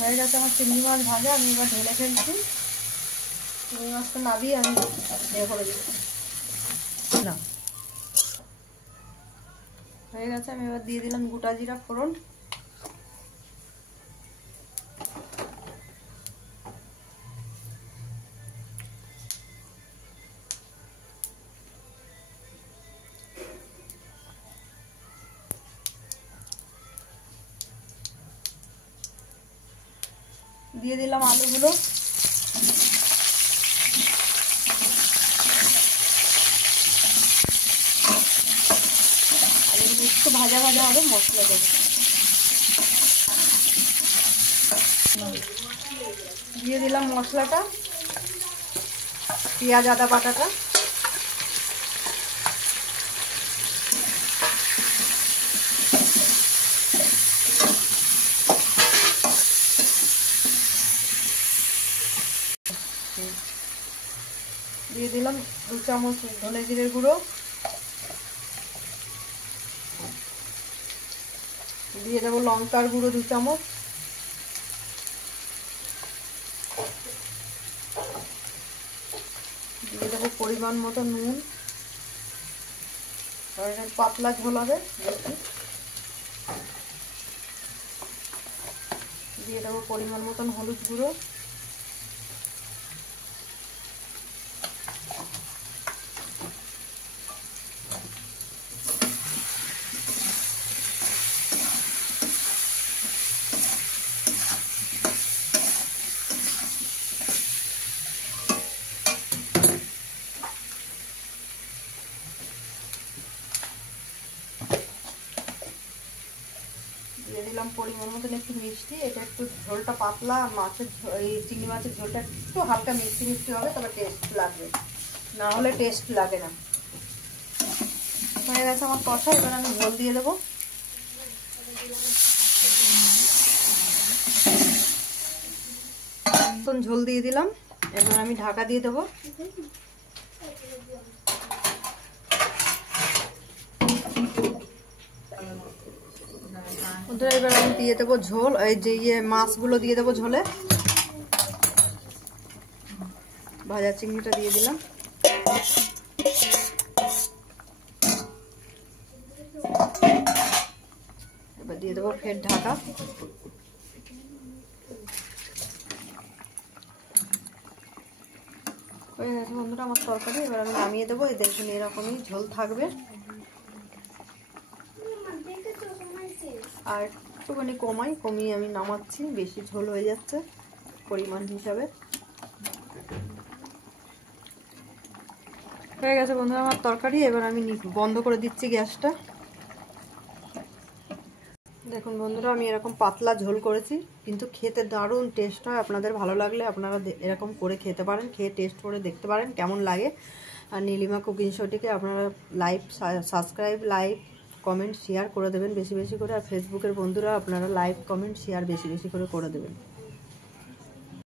হয়ে গেছে আমার চিংড়ি মাছ ভাজা। আমি এবার ঢেলে ফেলছি। চিংড়ি মাছটা নামিয়ে আমি করে দিব না। হয়ে গেছে, আমি এবার দিয়ে দিলাম গোটা জিরা ফোড়ন। দিয়ে দিলাম আলুগুলো। আলুগুলো একটু ভাজা ভাজা হবে, মশলা দেবো। দিয়ে দিলাম মশলাটা, পেঁয়াজ আদা বাটাটা। দিয়ে দিলাম 2 চামচ ধনে জিরের গুঁড়ো। দিয়ে দেবো লঙ্কার গুঁড়ো 2 চামচ। দিয়ে দেবো পরিমাণ মতো নুন, পাতলা ঝোল হবে বেশি। দিয়ে দেবো পরিমাণ মতন হলুদ গুঁড়ো। দিয়ে দিলাম পরিমাণ মতন একটু মিষ্টি। এটা একটু ঝোলটা পাতলা, মাছের এই চিংড়ি মাছের ঝোলটা একটু হালকা মিষ্টি মিষ্টি হবে, তবে টেস্ট লাগবে, না হলে টেস্ট লাগে না। হয়ে গেছে আমার কষা। এবার আমি ঝোল দিয়ে দেবো। ঝোল দিয়ে দিলাম। এবার আমি ঢাকা দিয়ে দেবো। এবার আমি দিয়ে দেবো ঝোল, এই যে মাছগুলো দিয়ে দেবো ঝোলে। ভাজা চিংড়িটা দিয়ে দিলাম। এবার দিয়ে দেবো ফের ঢাকা। হয়ে গেছে বন্ধুরা আমার তরকারি। এবার আমি নামিয়ে দেবো। এই দেখুন এরকমই ঝোল থাকবে। আর একটুখানি কমিয়ে আমি নামাচ্ছি, বেশি ঝোল হয়ে যাচ্ছে পরিমাণ হিসাবে। হয়ে গেছে বন্ধুরা আমার তরকারি। এবার আমি বন্ধ করে দিচ্ছি গ্যাসটা। দেখুন বন্ধুরা আমি এরকম পাতলা ঝোল করেছি, কিন্তু খেতে দারুণ টেস্ট হয়। আপনাদের ভালো লাগলে আপনারা এরকম করে খেতে পারেন, খেয়ে টেস্ট করে দেখতে পারেন কেমন লাগে। আর নীলিমা কুকিং শোটিকে আপনারা সাবস্ক্রাইব, লাইক, কমেন্ট, শেয়ার করে দেবেন বেশি বেশি করে। আর ফেসবুকের বন্ধুরা আপনারা লাইক, কমেন্ট, শেয়ার বেশি বেশি করে দেবেন।